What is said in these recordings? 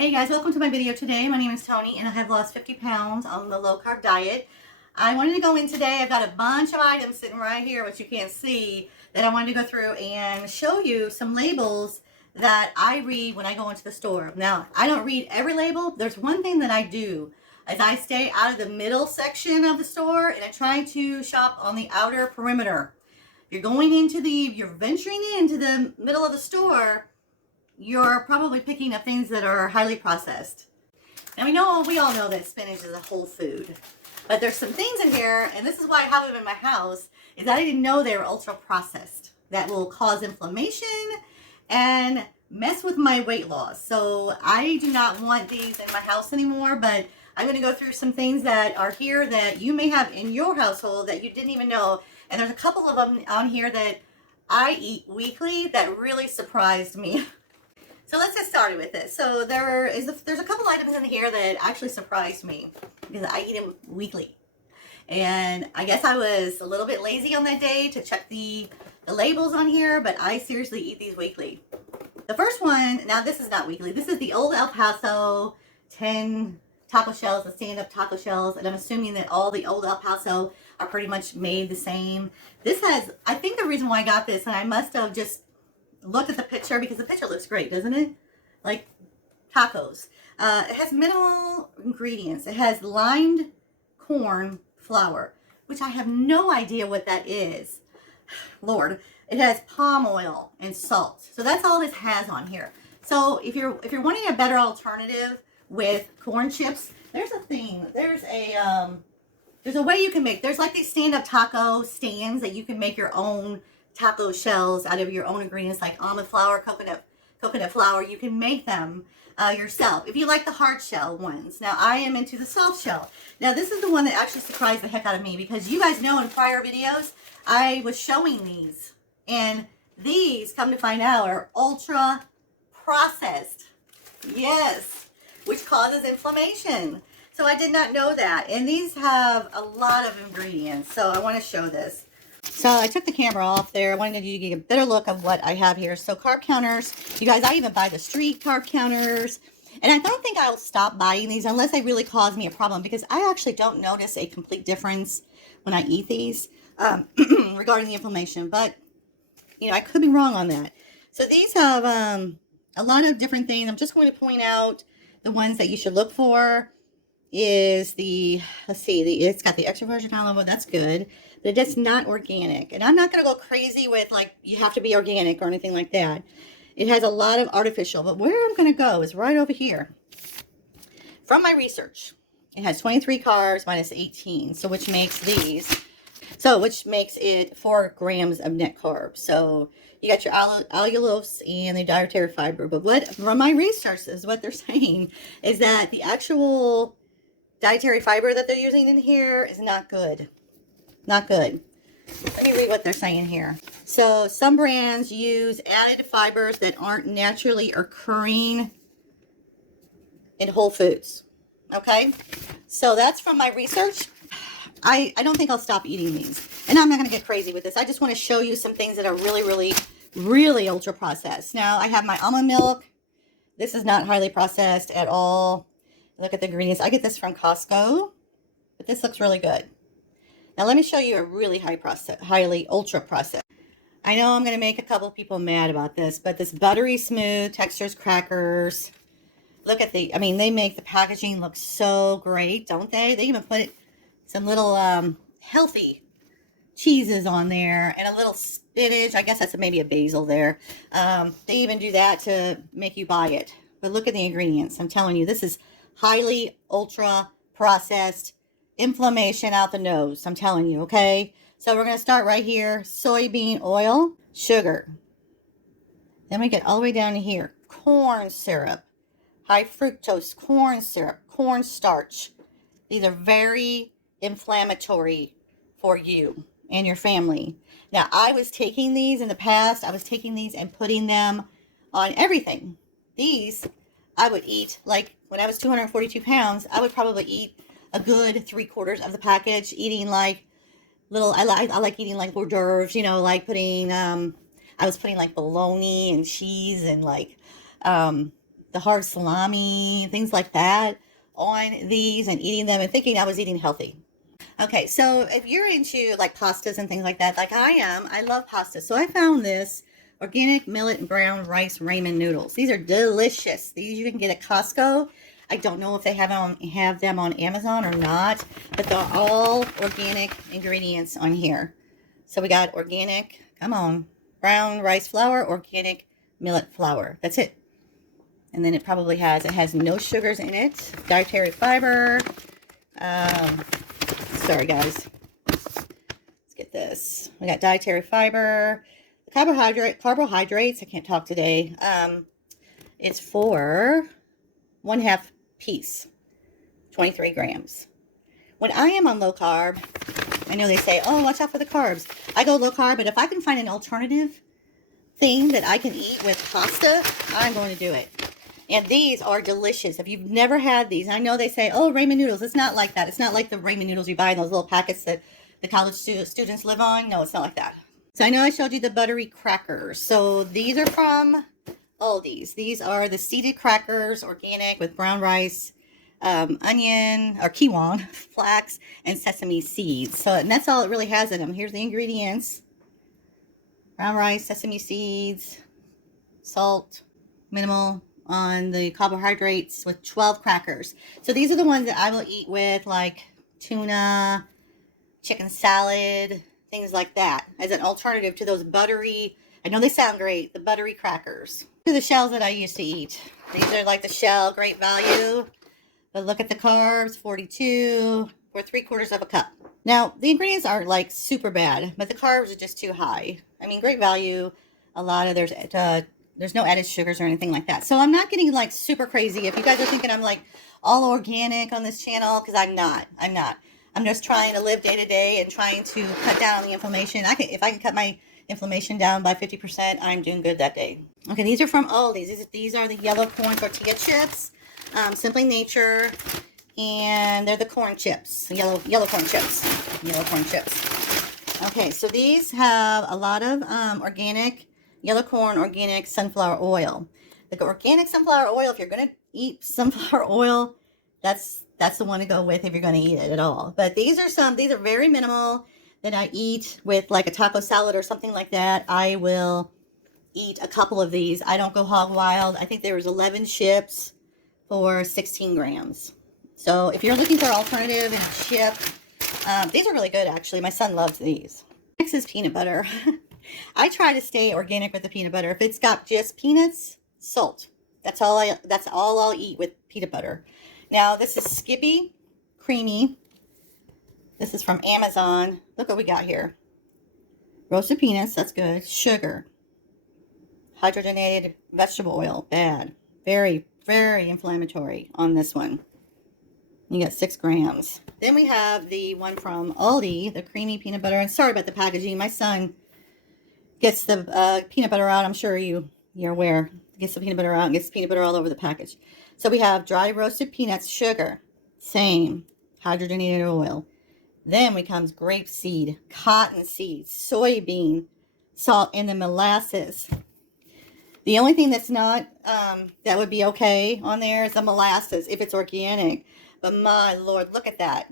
Hey guys, welcome to my video today. My name is Tony and I have lost 50 pounds on the low carb diet. I wanted to go in today. I've got a bunch of items sitting right here, which you can't see, that I wanted to go through and show you some labels that I read when I go into the store. Now, I don't read every label. There's one thing that I do, is I stay out of the middle section of the store and I try to shop on the outer perimeter. You're venturing into the middle of the store, you're probably picking up things that are highly processed. Now we all know that spinach is a whole food, but there's some things in here, and this is why I have them in my house, is that I didn't know they were ultra processed. That will cause inflammation and mess with my weight loss. So I do not want these in my house anymore, but I'm going to go through some things that are here that you may have in your household that you didn't even know. And there's a couple of them on here that I eat weekly that really surprised me. So let's get started with this. So there's a couple items in here that actually surprised me because I eat them weekly. And I guess I was a little bit lazy on that day to check the labels on here, but I seriously eat these weekly. The first one, now this is not weekly. This is the Old El Paso 10 taco shells, the stand-up taco shells. And I'm assuming that all the Old El Paso are pretty much made the same. This has, I think the reason why I got this, and I must have just look at the picture because the picture looks great, doesn't it? Like tacos. It has minimal ingredients. It has lined corn flour, which I have no idea what that is. Lord, it has palm oil and salt. So that's all this has on here. So if you're wanting a better alternative with corn chips, there's a thing. There's a way you can make. There's like these stand-up taco stands that you can make your own taco shells out of your own ingredients, like almond flour, coconut flour. You can make them yourself if you like the hard shell ones. Now I am into the soft shell. Now this is the one that actually surprised the heck out of me, because you guys know in prior videos I was showing these, and these, come to find out, are ultra processed. Yes, which causes inflammation. So I did not know that, and these have a lot of ingredients, so I want to show this. So I took the camera off there. I wanted you to get a better look of what I have here. So carb counters, you guys, I even buy the street carb counters. And I don't think I'll stop buying these unless they really cause me a problem, because I actually don't notice a complete difference when I eat these regarding the inflammation. But, you know, I could be wrong on that. So these have a lot of different things. I'm just going to point out the ones that you should look for. Is the, let's see, it's got the extra virgin olive oil. That's good. But it's not organic. And I'm not going to go crazy with, like, you have to be organic or anything like that. It has a lot of artificial. But where I'm going to go is right over here. From my research, it has 23 carbs minus 18. So which makes it 4 grams of net carbs. So you got your allulose and the dietary fiber. But what, from my research, is what they're saying is that the actual dietary fiber that they're using in here is not good. Not good. Let me read what they're saying here. So some brands use added fibers that aren't naturally occurring in whole foods. Okay? So that's from my research. I don't think I'll stop eating these. And I'm not going to get crazy with this. I just want to show you some things that are really, really, really ultra processed. Now, I have my almond milk. This is not highly processed at all. Look at the ingredients. I get this from Costco, but this looks really good. Now let me show you a really highly ultra processed. I know I'm going to make a couple people mad about this, but this buttery smooth textures crackers. Look at they make the packaging look so great, don't they? They even put some little healthy cheeses on there and a little spinach. I guess that's maybe a basil there. They even do that to make you buy it. But look at the ingredients. I'm telling you, this is highly ultra processed, inflammation out the nose. I'm telling you, okay? So we're going to start right here. Soybean oil, sugar. Then we get all the way down to here. Corn syrup, high fructose corn syrup, corn starch. These are very inflammatory for you and your family. Now, I was taking these in the past. I was taking these and putting them on everything. These I would eat, like when I was 242 pounds, I would probably eat a good 3/4 of the package, eating like little, I like eating like hors d'oeuvres, you know, like putting, I was putting like bologna and cheese and like the hard salami, things like that on these and eating them and thinking I was eating healthy. Okay, so if you're into like pastas and things like that, like I am, I love pasta. So I found this organic millet and brown rice ramen noodles. These are delicious. These you can get at Costco. I don't know if they have them on Amazon or not, but they're all organic ingredients on here. So we got organic, come on, brown rice flour, organic millet flour. That's it. And then it has no sugars in it, dietary fiber. Sorry guys, let's get this. We got dietary fiber, carbohydrates. I can't talk today. It's for 1/2 piece, 23 grams. When I am on low carb, I know they say, oh, watch out for the carbs. I go low carb, but if I can find an alternative thing that I can eat with pasta, I'm going to do it. And these are delicious. If you've never had these, I know they say, oh, ramen noodles. It's not like that. It's not like the ramen noodles you buy in those little packets that the college students live on. No, it's not like that. So I know I showed you the buttery crackers. So these are from Aldi's. These are the seeded crackers, organic, with brown rice, onion, or kiwan, flax, and sesame seeds. So, and that's all it really has in them. Here's the ingredients. Brown rice, sesame seeds, salt, minimal on the carbohydrates, with 12 crackers. So these are the ones that I will eat with like tuna, chicken salad, things like that, as an alternative to those buttery, I know they sound great, the buttery crackers. These are the shells that I used to eat. These are like the shell, great value. But look at the carbs, 42 for 3/4 of a cup. Now, the ingredients aren't like super bad, but the carbs are just too high. I mean, great value. A lot of there's no added sugars or anything like that. So I'm not getting like super crazy. If you guys are thinking I'm like all organic on this channel, because I'm not. I'm just trying to live day to day and trying to cut down on the inflammation. If I can cut my inflammation down by 50%, I'm doing good that day. Okay, these are from Aldi's. These are the yellow corn tortilla chips, Simply Nature, and they're the corn chips, yellow corn chips. Okay, so these have a lot of organic yellow corn, organic sunflower oil. The organic sunflower oil, if you're going to eat sunflower oil, that's the one to go with if you're going to eat it at all. But these are very minimal that I eat with like a taco salad or something like that. I will eat a couple of these. I don't go hog wild. I think there was 11 chips for 16 grams. So if you're looking for an alternative and a chip, these are really good actually. My son loves these. Next is peanut butter. I try to stay organic with the peanut butter. If it's got just peanuts, salt. That's all I'll eat with peanut butter. Now this is Skippy Creamy. This is from Amazon. Look what we got here. Roasted peanuts, that's good. Sugar. Hydrogenated vegetable oil, bad. Very, very inflammatory on this one. You got 6 grams. Then we have the one from Aldi, the creamy peanut butter. And sorry about the packaging. My son gets the peanut butter out. I'm sure you're aware. Gets the peanut butter out and gets peanut butter all over the package. So we have dry roasted peanuts, sugar, same, hydrogenated oil. Then we comes grapeseed, cottonseed, soybean, salt, and the molasses. The only thing that's not, that would be okay on there is the molasses if it's organic. But my Lord, look at that.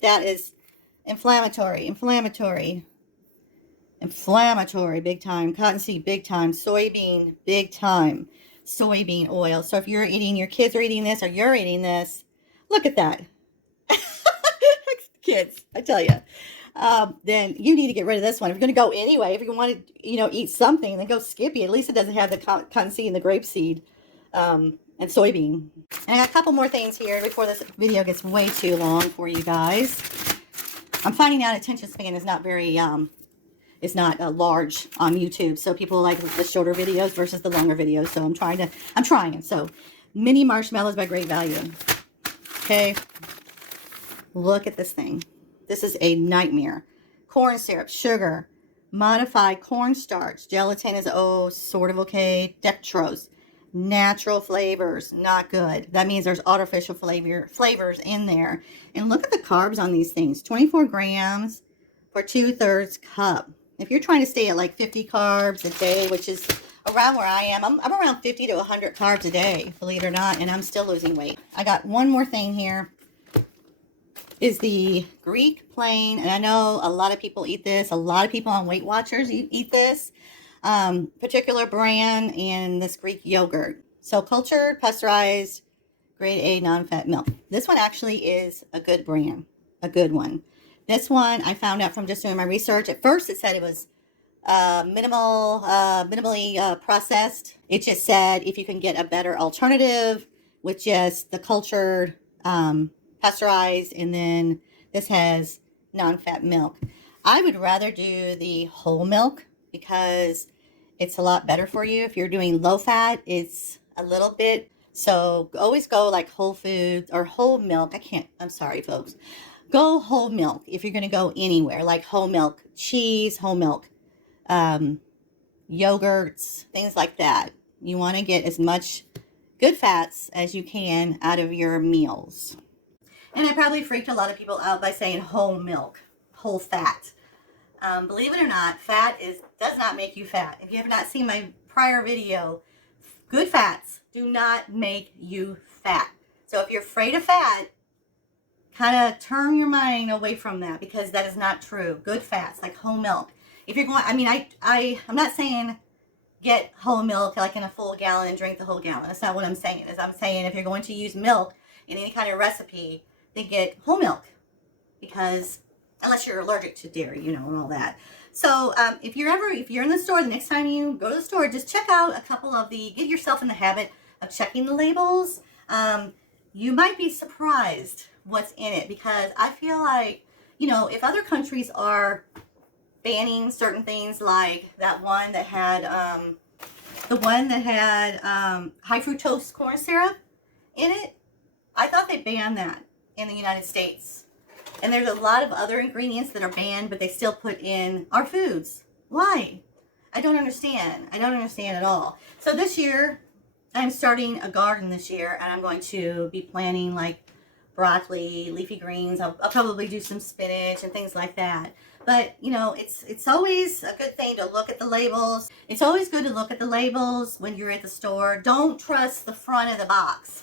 That is inflammatory, big time. Cottonseed, big time. Soybean, big time. Soybean oil. So if your kids are eating this or you're eating this, look at that. Kids, I tell you. Then you need to get rid of this one. If you're going to go anyway, if you want to, eat something, then go Skippy. At least it doesn't have the cottonseed and the grapeseed and soybean. And I got a couple more things here before this video gets way too long for you guys. I'm finding out attention span is not very, it's not large on YouTube. So people like the shorter videos versus the longer videos. So I'm trying. So mini marshmallows by Great Value. Okay. Look at this thing. This is a nightmare. Corn syrup, sugar, modified cornstarch, gelatin is sort of okay, dextrose, natural flavors, not good. That means there's artificial flavors in there. And look at the carbs on these things. 24 grams for 2/3 cup. If you're trying to stay at like 50 carbs a day, which is around where I am, I'm around 50 to 100 carbs a day, believe it or not, and I'm still losing weight. I got one more thing here. Is the Greek plain, and I know a lot of people eat this. A lot of people on Weight Watchers eat this particular brand and this Greek yogurt. So cultured, pasteurized, grade A non-fat milk. This one actually is a good brand, a good one. This one I found out from just doing my research. At first it said it was minimally processed. It just said if you can get a better alternative with just the cultured, pasteurized, and then this has non-fat milk. I would rather do the whole milk because it's a lot better for you. If you're doing low fat, it's a little bit. So always go like whole foods or whole milk. I'm sorry, folks. Go whole milk if you're going to go anywhere, like whole milk cheese, whole milk yogurts, things like that. You want to get as much good fats as you can out of your meals. And I probably freaked a lot of people out by saying whole milk, whole fat. Believe it or not, fat does not make you fat. If you have not seen my prior video, good fats do not make you fat. So if you're afraid of fat, kind of turn your mind away from that because that is not true. Good fats, like whole milk. If you're going, I mean, I'm not saying get whole milk like in a full gallon and drink the whole gallon. That's not what I'm saying. I'm saying if you're going to use milk in any kind of recipe, then get whole milk because unless you're allergic to dairy, you know, and all that. So if you're in the store, the next time you go to the store, just check out a couple of get yourself in the habit of checking the labels. You might be surprised what's in it because I feel like, you know, if other countries are banning certain things like that one that had high fructose corn syrup in it, I thought they banned that in the United States. And there's a lot of other ingredients that are banned, but they still put in our foods. Why? I don't understand. I don't understand at all. So this year, I'm starting a garden this year, and I'm going to be planting like broccoli, leafy greens. I'll probably do some spinach and things like that. But, you know, it's always a good thing to look at the labels. It's always good to look at the labels when you're at the store. Don't trust the front of the box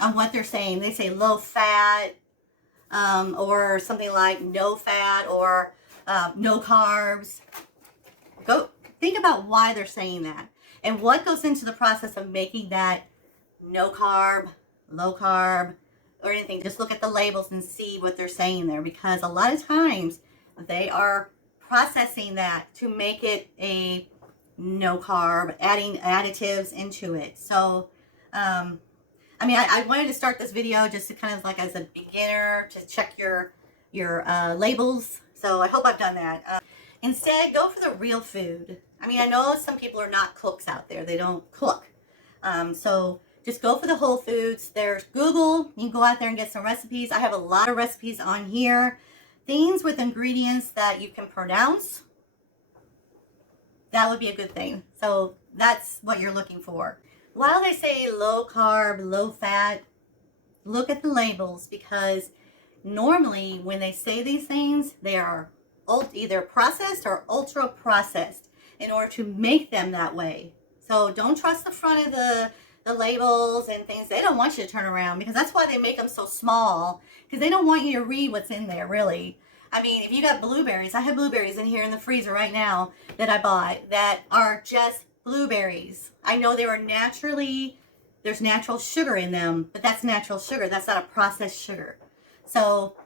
on what they're saying. They say low fat, or something like no fat or no carbs. Go think about why they're saying that and what goes into the process of making that no carb, low carb, or anything. Just look at the labels and see what they're saying there because a lot of times they are processing that to make it a no carb, adding additives into it. So, I mean, I wanted to start this video just to kind of like as a beginner to check your labels. So I hope I've done that. Instead, go for the real food. I mean, I know some people are not cooks out there. They don't cook. So just go for the whole foods. There's Google. You can go out there and get some recipes. I have a lot of recipes on here. Things with ingredients that you can pronounce. That would be a good thing. So that's what you're looking for. While they say low carb, low fat, look at the labels because normally when they say these things, they are either processed or ultra processed in order to make them that way. So don't trust the front of the labels and things. They don't want you to turn around because that's why they make them so small because they don't want you to read what's in there really. I mean, if you got blueberries, I have blueberries in here in the freezer right now that I bought that are just blueberries. I know they were there's natural sugar in them, but that's natural sugar. That's not a processed sugar. So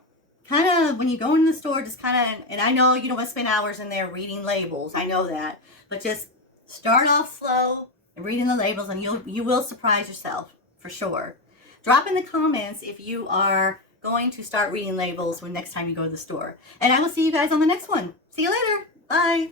kind of when you go in the store, just kind of, and I know you don't want to spend hours in there reading labels. I know that, but just start off slow and reading the labels and you will surprise yourself for sure. Drop in the comments if you are going to start reading labels when next time you go to the store. And I will see you guys on the next one. See you later. Bye.